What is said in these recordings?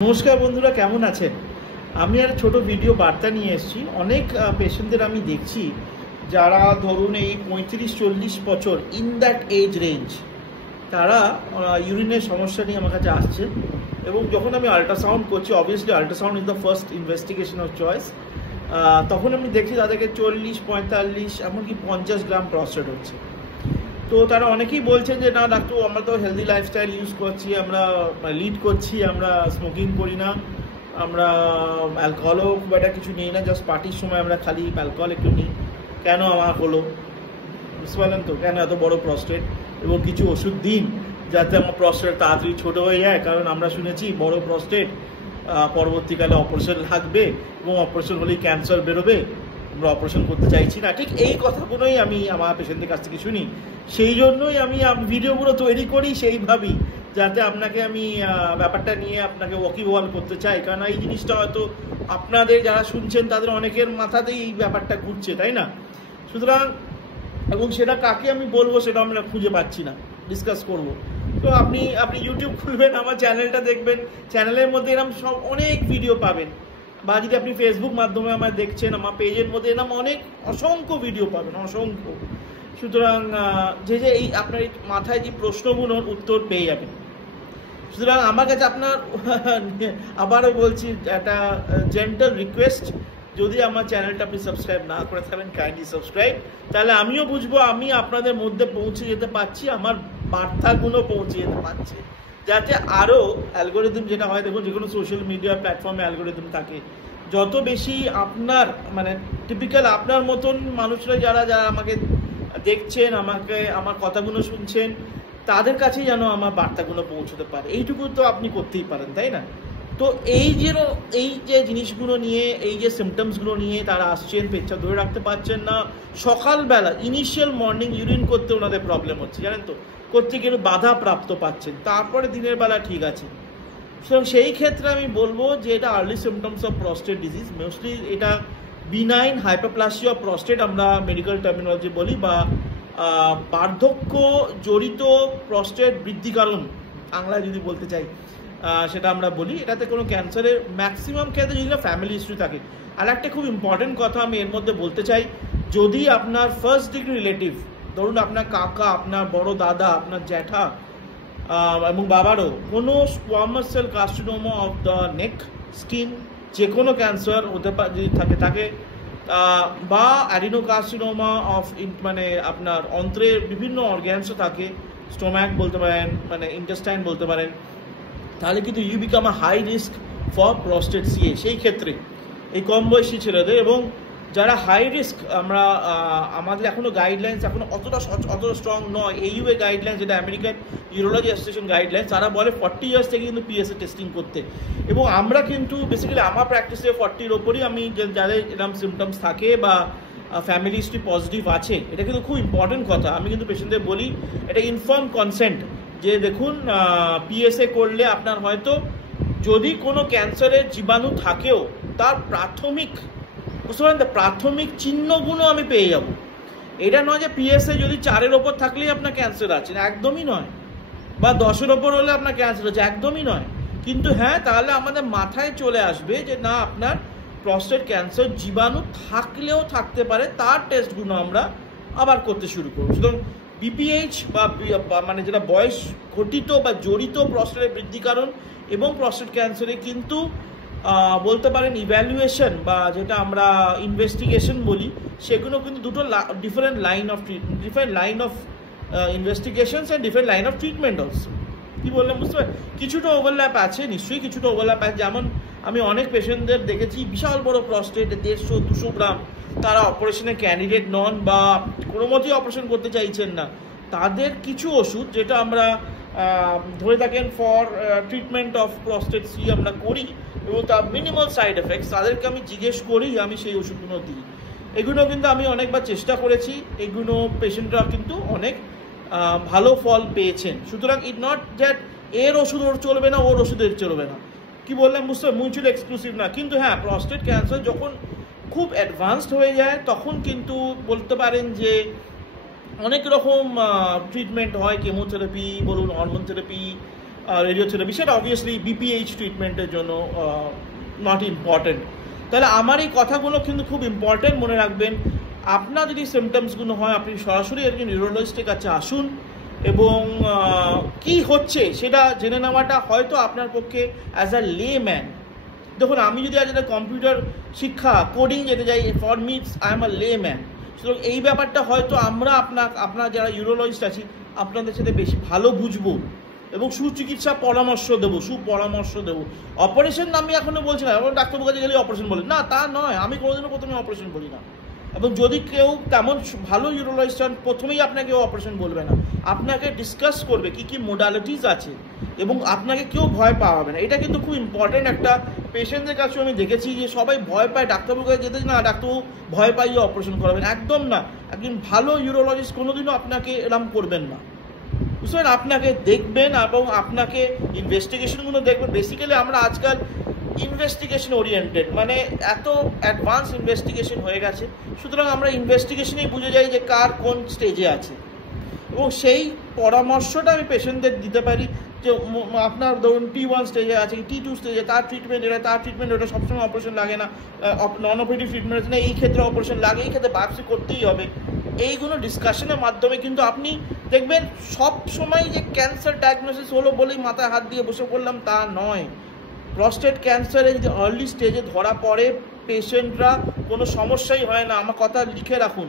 নমস্কার বন্ধুরা, কেমন আছেন? আমি আর ছোট ভিডিও বার্তা নিয়ে এসেছি। অনেক পেশেন্টদের আমি দেখছি যারা ধরুন এই 35-40 বছর ইন দ্যাট এজ রেঞ্জ, তারা ইউরিনের সমস্যা নিয়ে আমার কাছে আসছেন। এবং যখন আমি আল্ট্রাসাউন্ড করছি, obviously ultrasound is the first investigation of choice, তখন আমি দেখছি তাদেরকে 40-45 এমনকি 50 গ্রাম প্রস্টেট হচ্ছে। তো তারা অনেকেই বলছেন যে না ডাক্তার, আমরা তো হেলদি লাইফস্টাইল ইউজ করছি, আমরা লিড করছি, আমরা স্মোকিং করি না, আমরা অ্যালকোহলও খুব একটা কিছু নিই না, জাস্ট পার্টির সময় আমরা খালি অ্যালকোহল একটু নিই, কেন আমার হলো? বুঝতে পারলেন তো, কেন এত বড় প্রস্টেট? এবং কিছু ওষুধ দিন যাতে আমার প্রস্টেট তাড়াতাড়ি ছোটো হয়ে যায়, কারণ আমরা শুনেছি বড় প্রস্টেট পরবর্তীকালে অপারেশন লাগবে এবং অপারেশন হলেই ক্যান্সার বেরোবে, আমরা অপারেশন করতে চাইছি না। ঠিক এই কথাগুলোই আমি আমার পেশেন্টদের কাছ থেকে শুনি। সেই জন্যই আমি ভিডিওগুলো তৈরি করি সেইভাবেই, যাতে আপনাকে আমি ব্যাপারটা নিয়ে আপনাকে ওয়াকিবহাল করতে চাই। কারণ এই জিনিসটা হয়তো আপনাদের যারা শুনছেন তাদের অনেকের মাথাতেই এই ব্যাপারটা ঘুরছে, তাই না? সুতরাং এবং সেটা কাকে আমি বলবো সেটা আমরা খুঁজে পাচ্ছি না, ডিসকাস করব। তো আপনি ইউটিউব খুলবেন, আমার চ্যানেলটা দেখবেন, চ্যানেলের মধ্যে এরকম সব অনেক ভিডিও পাবেন। বা যদি আপনি ফেসবুক মাধ্যমে আমার দেখছেন, আমার পেজের মধ্যে এরকম অনেক অসংখ্য ভিডিও পাবেন, অসংখ্য। সুতরাং যে এই আপনার এই মাথায় যে প্রশ্নগুলোর উত্তর পেয়ে যাবেন। সুতরাং আমার কাছে আপনার আবারও বলছি, একটা জেন্টাল রিকোয়েস্ট, যদি আমার চ্যানেলটা আপনি সাবস্ক্রাইব না করে থাকেন, কাইন্ডলি সাবস্ক্রাইব। তাহলে আমিও বুঝবো আমি আপনাদের মধ্যে পৌঁছে যেতে পারছি, আমার বার্তাগুলো পৌঁছে যেতে পারছে, যাতে আরও অ্যালগোরিদম যেটা হয়, দেখুন যে কোনো সোশ্যাল মিডিয়া প্ল্যাটফর্মে অ্যালগোরিদম থাকে, যত বেশি আপনার মানে টিপিক্যাল আপনার মতন মানুষরা যারা আমাকে দেখছেন, আমার কথাগুলো শুনছেন, তাদের কাছেই যেন আমার বার্তাগুলো পৌঁছতে পারে, এইটুকু তো আপনি করতেই পারেন, তাই না? তো এই যে জিনিসগুলো নিয়ে, এই যে সিমটমসগুলো নিয়ে তারা আসছেন, পেচ্ছাপ ধরে রাখতে পারছেন না, সকালবেলা ইনিশিয়াল মর্নিং ইউরিন করতে ওনাদের প্রবলেম হচ্ছে, জানেন তো, করতে গেলে বাধা প্রাপ্ত পাচ্ছেন, তারপরে দিনের বেলা ঠিক আছে। সুতরাং সেই ক্ষেত্রে আমি বলবো যে এটা early symptoms of prostate disease. Mostly এটা বিনাইন হাইপারপ্লাসিয়া অফ প্রস্টেট আমরা মেডিকেল টার্মিনোলজি বলি, বা বার্ধক্য জড়িত প্রস্টেট বৃদ্ধি কারণ বাংলায় যদি বলতে চাই, সেটা আমরা বলি। এটাতে কোনো ক্যান্সারের ম্যাক্সিমাম ক্ষেত্রে যদি ফ্যামিলি হিস্ট্রি থাকে। আর একটা খুব ইম্পর্টেন্ট কথা আমি এর মধ্যে বলতে চাই, যদি আপনার ফার্স্ট ডিগ্রি রিলেটিভ, ধরুন আপনার কাকা, আপনার বড় দাদা, আপনার জ্যাঠা এবং বাবারও কোনো squamous cell carcinoma of the neck, skin, যে কোনো ক্যান্সার হতে পারে যদি থাকে, বা অ্যাডিনোকার্সিনোমা অফ মানে আপনার অন্ত্রের বিভিন্ন অর্গ্যানসও থাকে, স্টোম্যাক বলতে পারেন, মানে ইন্টেস্টাইন বলতে পারেন, তাহলে কিন্তু you become a high risk for prostate CA. সেই ক্ষেত্রে এই কম বয়সী ছেলেদের, এবং যারা হাই রিস্ক, আমাদের এখনো গাইডলাইন্স এখনো অতটা স্ট্রং নয়। এইউএ গাইডলাইন্স, যেটা আমেরিকান ইউরোলজি অ্যাসোসিয়েশন গাইডলাইন্স, তারা বলে 40 ইয়ার্স থেকে কিন্তু পিএসএ টেস্টিং করতে। এবং আমরা কিন্তু বেসিক্যালি আমার প্র্যাকটিসে 40-র ওপরই আমি যাদের এরকম সিমটমস থাকে বা ফ্যামিলি হিস্ট্রি পজিটিভ আছে, এটা কিন্তু খুব ইম্পর্টেন্ট কথা। আমি কিন্তু পেশেন্টদের বলি এটা ইনফর্ম কনসেন্ট, যে দেখুন পিএসএ করলে আপনার হয়তো যদি কোনো ক্যান্সারের জীবাণু থাকেও তার প্রাথমিক, বুঝতে পারেন, প্রাথমিক চিহ্নগুলো আমি পেয়ে যাব। এটা নয় যে পিএসএ যদি 4-এর ওপর থাকলেই আপনার ক্যান্সার আছে, একদমই নয়। বা 10-এর ওপর হলে আপনার ক্যান্সার আছে, একদমই নয়। কিন্তু হ্যাঁ, তাহলে আমাদের মাথায় চলে আসবে যে না, আপনার প্রস্টেট ক্যান্সার জীবাণু থাকলেও থাকতে পারে, তার টেস্টগুলো আমরা আবার করতে শুরু করব। সুতরাং বিপিএইচ বা মানে যেটা বয়স ঘটিত বা জড়িত প্রস্টেটের বৃদ্ধি কারণ এবং প্রস্টেট ক্যান্সারে কিন্তু বলতে পারেন ইভ্যালুয়েশন বা যেটা আমরা ইনভেস্টিগেশন বলি, সেগুলো কিন্তু দুটো different line of investigations and different line of treatment also. কি বললাম বুঝতে পারেন? কিছুটা ওভারল্যাপ আছে, নিশ্চয়ই কিছুটা ওভারল্যাপ আছে। যেমন আমি অনেক পেশেন্টদের দেখেছি বিশাল বড় প্রস্টেট, 150-200 গ্রাম, তারা অপারেশনের ক্যান্ডিডেট নন বা কোনো মতেই অপারেশন করতে চাইছেন না। তাদের কিছু ওষুধ যেটা আমরা ধরে থাকেন for treatment of prostate C আমরা করি, এবং তার মিনিমাল সাইড এফেক্টস, তাদেরকে আমি জিজ্ঞেস করি, আমি সেই ওষুধগুলো দিই। এগুলো কিন্তু আমি অনেকবার চেষ্টা করেছি, এগুলো পেশেন্টরা কিন্তু অনেক ভালো ফল পেয়েছেন। সুতরাং ইট নট দ্যাট এর ওষুধ ওর চলবে না, ওর ওষুধের চলবে না। কি বললাম বুঝতে, মিউচুয়াল এক্সক্লুসিভ না। কিন্তু হ্যাঁ, প্রস্টেট ক্যান্সার যখন খুব অ্যাডভান্সড হয়ে যায়, তখন কিন্তু বলতে পারেন যে অনেক রকম ট্রিটমেন্ট হয়, কেমোথেরাপি বলুন, হরমোন থেরাপি, রেডিওথেরাপি, সেটা অবভিয়াসলি বিপিএইচ ট্রিটমেন্টের জন্য নট ইম্পর্টেন্ট। তাহলে আমার এই কথাগুলো কিন্তু খুব ইম্পর্টেন্ট, মনে রাখবেন। আপনার যদি সিমটমসগুলো হয় আপনি সরাসরি একজন নিউরোলজিস্টের কাছে আসুন এবং কি হচ্ছে সেটা জেনে নেওয়াটা হয়তো আপনার পক্ষে অ্যাজ আ লেম্যান, দেখুন আমি যদি আজ একটা কম্পিউটার শিক্ষা কোডিং যেতে যাই, for me I am a layman, সুতরাং এই ব্যাপারটা হয়তো আপনার যারা ইউরোলজিস্ট আছি আপনাদের সাথে বেশি ভালো বুঝবো এবং সুচিকিৎসা সুপরামর্শ দেবো। অপারেশন আমি এখনো বলছি না, এবং ডাক্তারবাবুর কাছে গেলে অপারেশন বলি না, তা নয়, আমি কোনোদিনও প্রথমে অপারেশন বলি না। এবং যদি কেউ তেমন ভালো ইউরোলজিস্ট হন প্রথমেই আপনাকে অপারেশন বলবে না, আপনাকে ডিসকাস করবে কি কি মোডালিটিস আছে এবং আপনাকে কেউ ভয় পাওয়াবে না। এটা কিন্তু খুব ইম্পর্টেন্ট। একটা পেশেন্টদের কাছে আমি দেখেছি যে সবাই ভয় পায় ডাক্তারবাবুর কাছে যেতে, না ডাক্তারবাবু ভয় পাইয়ে অপারেশন করাবেন, একদম না। একজন ভালো ইউরোলজিস্ট কোনোদিনও আপনাকে এরম করবেন না, বুঝলেন? আপনাকে দেখবেন এবং আপনাকে ইনভেস্টিগেশনগুলো দেখবেন। বেসিক্যালি আমরা আজকাল ইনভেস্টিগেশন ওরিয়েন্টেড, মানে এত অ্যাডভান্স ইনভেস্টিগেশন হয়ে গেছে, সুতরাং আমরা ইনভেস্টিগেশনেই বুঝে যাই যে কার কোন স্টেজে আছে এবং সেই পরামর্শটা আমি পেশেন্টদের দিতে পারি যে আপনার ধরুন T1 স্টেজে আছে, T2 স্টেজে, তার ট্রিটমেন্ট এটা, তার ট্রিটমেন্ট ওটা, সবসময় অপারেশন লাগে না, নন অপারেটিভ ট্রিটমেন্ট আছে না, এই ক্ষেত্রে অপারেশন লাগে, এই ক্ষেত্রে বায়োপসি করতেই হবে। এইগুলো ডিসকাশনের মাধ্যমে কিন্তু আপনি দেখবেন সব সময় যে ক্যান্সার ডায়াগনোসিস হলো বলেই মাথায় হাত দিয়ে বসে পড়লাম তা নয়। প্রস্টেট ক্যান্সারে যদি আর্লি স্টেজে ধরা পড়ে পেশেন্টরা কোনো সমস্যাই হয় না। আমার কথা লিখে রাখুন,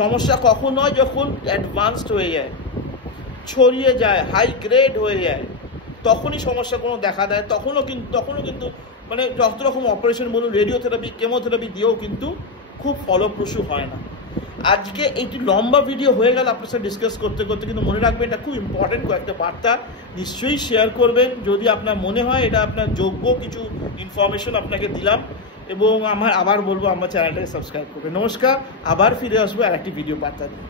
সমস্যা কখন হয়? যখন অ্যাডভান্সড হয়ে যায়, ছড়িয়ে যায়, হাই গ্রেড হয়ে যায়, তখনই সমস্যা কোনো দেখা দেয়। তখনও কিন্তু মানে যত রকম অপারেশন বলুন, রেডিওথেরাপি, কেমোথেরাপি দিয়েও কিন্তু খুব ফলপ্রসূ হয় না। আজকে এইটি লম্বা ভিডিও হয়ে গেল আপনার সাথে ডিসকাস করতে করতে, কিন্তু মনে রাখবেন এটা খুব ইম্পর্টেন্ট কয়েকটা বার্তা, নিশ্চয়ই শেয়ার করবেন যদি আপনার মনে হয় এটা আপনার যোগ্য কিছু ইনফরমেশন আপনাকে দিলাম। এবং আবার বলবো আমার চ্যানেলটাকে সাবস্ক্রাইব করবেন। নমস্কার, আবার ফিরে আসবো আর একটি ভিডিও বার্তা নিয়ে।